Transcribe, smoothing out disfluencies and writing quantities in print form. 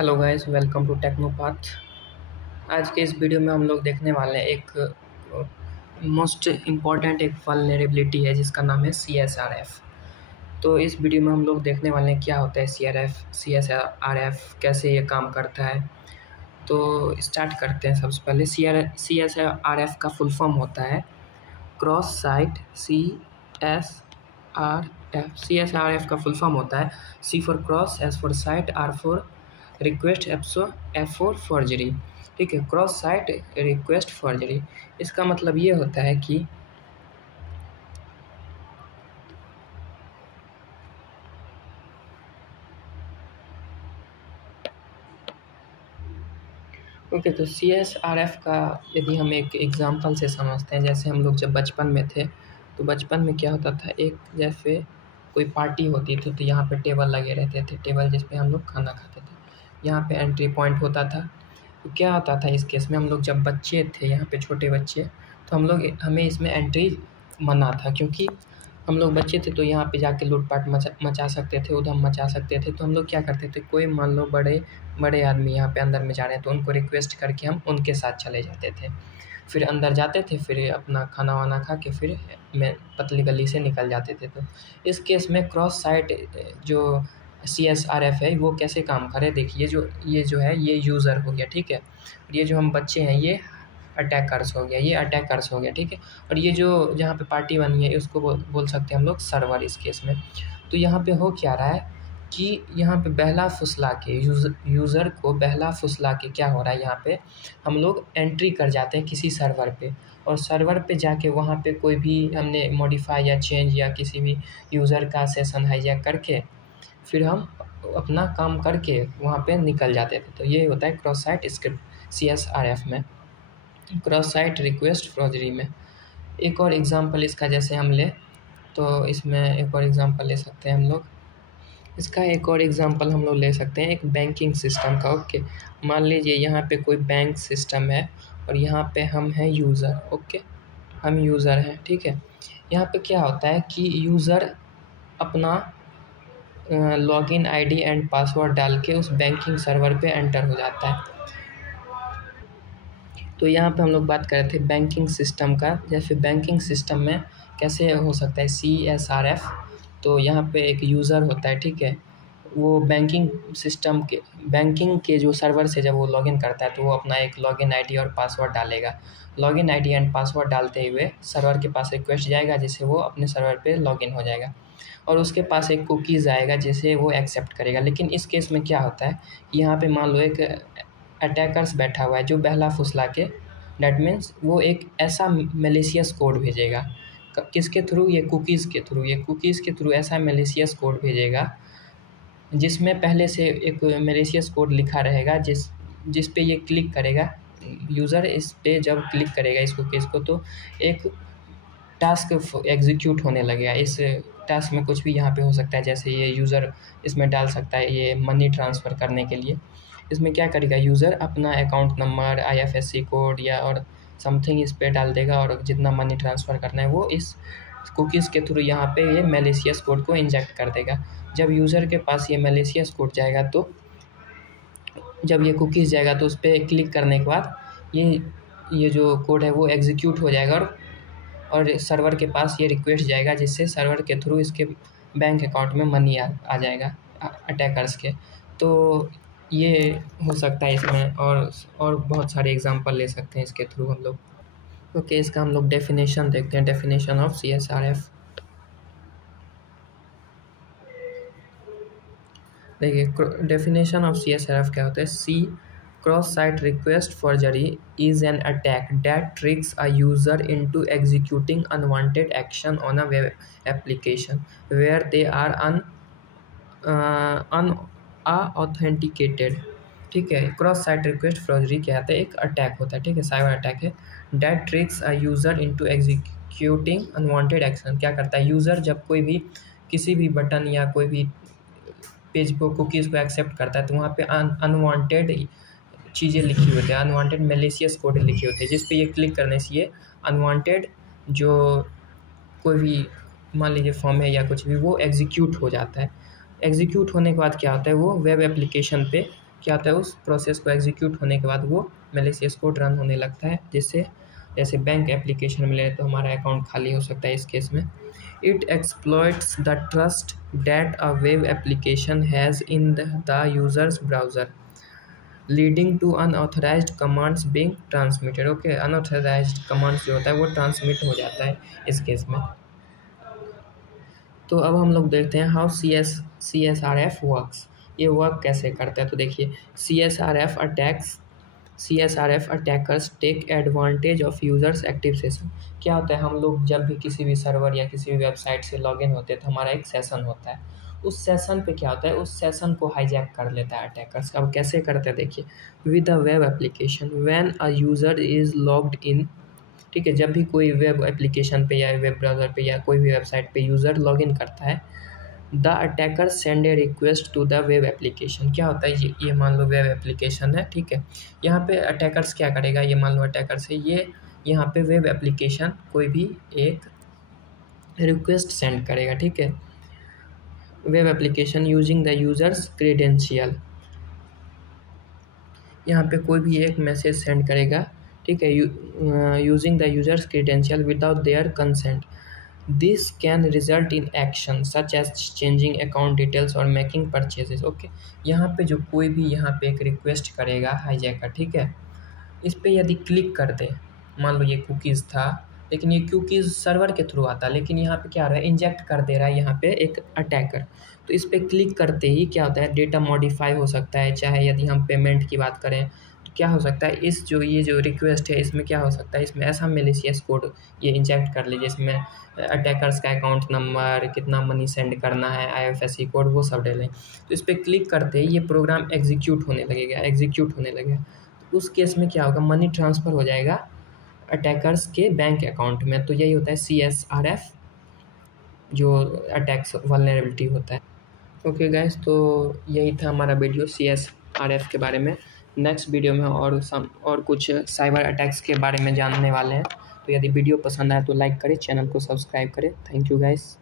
Hello guys, welcome to Technopath. आज के इस वीडियो में हम लोग देखने वाले हैं एक मोस्ट इम्पॉर्टेंट एक वल्नरेबिलिटी है जिसका नाम है CSRF। तो इस वीडियो में हम लोग देखने वाले हैं क्या होता है CSRF, कैसे ये काम करता है। तो स्टार्ट करते हैं। सबसे पहले CSRF का फुल फॉर्म होता है क्रॉस साइट CSRF का फुल फॉर्म होता है C for cross, S for site, R for request, F for forgery. ठीक है, क्रॉस साइट रिक्वेस्ट फॉर्जरी। इसका मतलब ये होता है कि ओके, तो CSRF का यदि हम एक एग्जांपल से समझते हैं, जैसे हम लोग जब बचपन में थे तो बचपन में क्या होता था, एक जैसे कोई पार्टी होती थी तो यहाँ पे टेबल लगे रहते थे, टेबल जिस पे हम लोग खाना खाते थे। यहाँ पे एंट्री पॉइंट होता था। तो क्या होता था इस केस में, हम लोग जब बच्चे थे, यहाँ पे छोटे बच्चे, तो हमें इसमें एंट्री मना था, क्योंकि हम लोग बच्चे थे तो यहाँ पे जाके लूटपाट मचा सकते थे, उधम मचा सकते थे। तो हम लोग क्या करते थे, कोई मान लो बड़े बड़े आदमी यहाँ पे अंदर में जा रहे हैं तो उनको रिक्वेस्ट करके हम उनके साथ चले जाते थे। फिर अंदर जाते थे, फिर अपना खाना वाना खा के फिर मैं पतली गली से निकल जाते थे। तो इस केस में क्रॉस साइट जो CSRF है वो कैसे काम करे, देखिए ये जो है ये यूज़र हो गया, ठीक है। और ये जो हम बच्चे हैं ये अटैकर्स हो गया, ये अटैकर्स हो गया, ठीक है। और ये जो जहाँ पे पार्टी बनी है उसको बोल सकते हैं हम लोग सर्वर इस केस में। तो यहाँ पे हो क्या रहा है कि यहाँ पे बहला फुसला के यूज़र को बहला फुसला के क्या हो रहा है, यहाँ पे हम लोग एंट्री कर जाते हैं किसी सर्वर पे, और सर्वर पे जाके वहाँ पे कोई भी हमने मॉडिफाई या चेंज या किसी भी यूज़र का सेशन हाईजैक करके फिर हम अपना काम करके वहाँ पे निकल जाते थे। तो ये होता है क्रॉस साइट स्क्रिप्ट CSRF में, क्रॉस साइट रिक्वेस्ट फॉर्जरी में। एक और एग्जांपल इसका जैसे हम ले, तो इसमें एक और एग्जांपल ले सकते हैं हम लोग। इसका एक और एग्जांपल हम लोग ले सकते हैं एक बैंकिंग सिस्टम का। ओके, मान लीजिए यहाँ पे कोई बैंक सिस्टम है और यहाँ पे हम हैं यूज़र। ओके, हम यूज़र हैं, ठीक है। यहाँ पे क्या होता है कि यूज़र अपना लॉगिन आईडी एंड पासवर्ड डाल के उस बैंकिंग सर्वर पे एंटर हो जाता है। तो यहाँ पे हम लोग बात कर रहे थे बैंकिंग सिस्टम का, जैसे बैंकिंग सिस्टम में कैसे हो सकता है CSRF। तो यहाँ पे एक यूज़र होता है, ठीक है। वो बैंकिंग के जो सर्वर से जब वो लॉगिन करता है तो वो अपना एक लॉगिन आईडी और पासवर्ड डालेगा। लॉगिन आईडी एंड पासवर्ड डालते हुए सर्वर के पास रिक्वेस्ट जाएगा जिससे वो अपने सर्वर पे लॉगिन हो जाएगा, और उसके पास एक कुकीज़ आएगा जिसे वो एक्सेप्ट करेगा। लेकिन इस केस में क्या होता है कि यहाँ पे मान लो एक अटैकर्स बैठा हुआ है जो बहला फुसला के, डैट मीन्स वो एक ऐसा मेलिशियस कोड भेजेगा, किसके थ्रू, ये कुकीज़ के थ्रू ऐसा मेलिशियस कोड भेजेगा जिसमें पहले से एक मेलिशियस कोड लिखा रहेगा, जिस पे ये क्लिक करेगा यूज़र। इस पे जब क्लिक करेगा इस कुकीज़ को तो एक टास्क एग्जीक्यूट होने लगेगा। इस टास्क में कुछ भी यहाँ पे हो सकता है, जैसे ये यूज़र इसमें डाल सकता है ये मनी ट्रांसफ़र करने के लिए। इसमें क्या करेगा, यूज़र अपना अकाउंट नंबर, IFSC कोड या और समथिंग इस पे डाल देगा, और जितना मनी ट्रांसफ़र करना है वो इस कुकीज़ के थ्रू यहाँ पे ये मेलिशियस कोड को इंजेक्ट कर देगा। जब यूज़र के पास ये मेलिशियस कोड जाएगा, तो जब ये कुकीज़ जाएगा तो उस पर क्लिक करने के बाद ये जो कोड है वो एग्जीक्यूट हो जाएगा, और सर्वर के पास ये रिक्वेस्ट जाएगा जिससे सर्वर के थ्रू इसके बैंक अकाउंट में मनी आ जाएगा अटैकर्स के। तो ये हो सकता है इसमें, और बहुत सारे एग्जांपल ले सकते हैं इसके थ्रू हम लोग। ओके, इसका हम लोग डेफिनेशन देखते हैं, डेफिनेशन ऑफ CSRF। देखिए डेफिनेशन ऑफ CSRF क्या होता है। Cross site request forgery is an attack that tricks a user into executing unwanted action on a web application where they are unauthenticated। ठीक है, क्रॉस साइट रिक्वेस्ट फॉर्जरी क्या होता है, एक अटैक होता है, ठीक है, साइबर अटैक है। that tricks a user into executing unwanted action, क्या करता है यूज़र जब कोई भी किसी भी बटन या कोई भी पेज को कुकीज़ को एक्सेप्ट करता है तो वहाँ पे अनवांटेड चीज़ें लिखी होती है, अनवांटेड मेलिशियस कोड लिखे होते हैं, जिस पे ये क्लिक करने से ये अनवांटेड जो कोई भी मान लीजिए फॉर्म है या कुछ भी वो एग्जीक्यूट हो जाता है। एग्जीक्यूट होने के बाद क्या होता है, वो वेब एप्लीकेशन पे क्या होता है, उस प्रोसेस को एग्जीक्यूट होने के बाद वो मैलिशियस कोड रन होने लगता है, जिससे जैसे बैंक एप्लीकेशन मिले तो हमारा अकाउंट खाली हो सकता है इस केस में। It exploits the trust that a web application has in the user's browser leading to unauthorised commands being transmitted. Okay, unauthorised commands जो होता है वो ट्रांसमिट हो जाता है इस केस में। तो अब हम लोग देखते हैं हाउ CSRF वर्क्स, ये वर्क कैसे करता है। तो देखिए, CSRF attackers take advantage of user's active session. क्या होता है, हम लोग जब भी किसी भी सर्वर या किसी भी वेबसाइट से लॉगिन होते हैं तो हमारा एक सेशन होता है, उस सेशन पे क्या होता है, उस सेशन को हाईजैक कर लेता है अटैकर्स। अब कैसे करते हैं देखिए, with a web application when a user is logged in. ठीक है, जब भी कोई वेब एप्लीकेशन पे या वेब ब्राउज़र पे या कोई भी वेबसाइट पे यूज़र लॉगिन करता है, the attacker send a request to the web application. क्या होता है, ये मान लो वेब एप्लीकेशन है, ठीक है। यहाँ पे अटैकर्स क्या करेगा, ये मान लो अटैकर्स है, ये यहाँ पे वेब एप्लीकेशन कोई भी एक रिक्वेस्ट सेंड करेगा, ठीक है। Web application using the users credential, यहाँ पे कोई भी एक मैसेज सेंड करेगा, ठीक है, using the user's credential without their consent. This can result in action such as changing account details और मेकिंग परचेजेस। ओके, यहाँ पे जो कोई भी यहाँ पे एक रिक्वेस्ट करेगा हाईजैकर, ठीक है, इस पर यदि क्लिक कर दे, मान लो ये कुकीज़ था, लेकिन ये कुकीज़ सर्वर के थ्रू आता है, लेकिन यहाँ पे क्या हो रहा है, इंजेक्ट कर दे रहा है यहाँ पे एक अटैकर। तो इस पर क्लिक करते ही क्या होता है, डेटा मॉडिफाई हो सकता है। चाहे यदि हम पेमेंट की बात करें तो क्या हो सकता है, ये जो रिक्वेस्ट है इसमें क्या हो सकता है, इसमें ऐसा मैलिशियस कोड ये इंजेक्ट कर लीजिए, इसमें अटैकर्स का अकाउंट नंबर, कितना मनी सेंड करना है, IFSC कोड, वो सब डालें। तो इस पर क्लिक करते ही ये प्रोग्राम एग्जीक्यूट होने लगेगा। तो उस केस में क्या होगा, मनी ट्रांसफ़र हो जाएगा अटैकर्स के बैंक अकाउंट में। तो यही होता है CSRF, जो अटैक्स वल्नरेबिलिटी होता है। ओके गाइस, तो यही था हमारा वीडियो CSRF के बारे में। नेक्स्ट वीडियो में और कुछ साइबर अटैक्स के बारे में जानने वाले हैं। तो यदि वीडियो पसंद आए तो लाइक करें, चैनल को सब्सक्राइब करें। Thank you guys.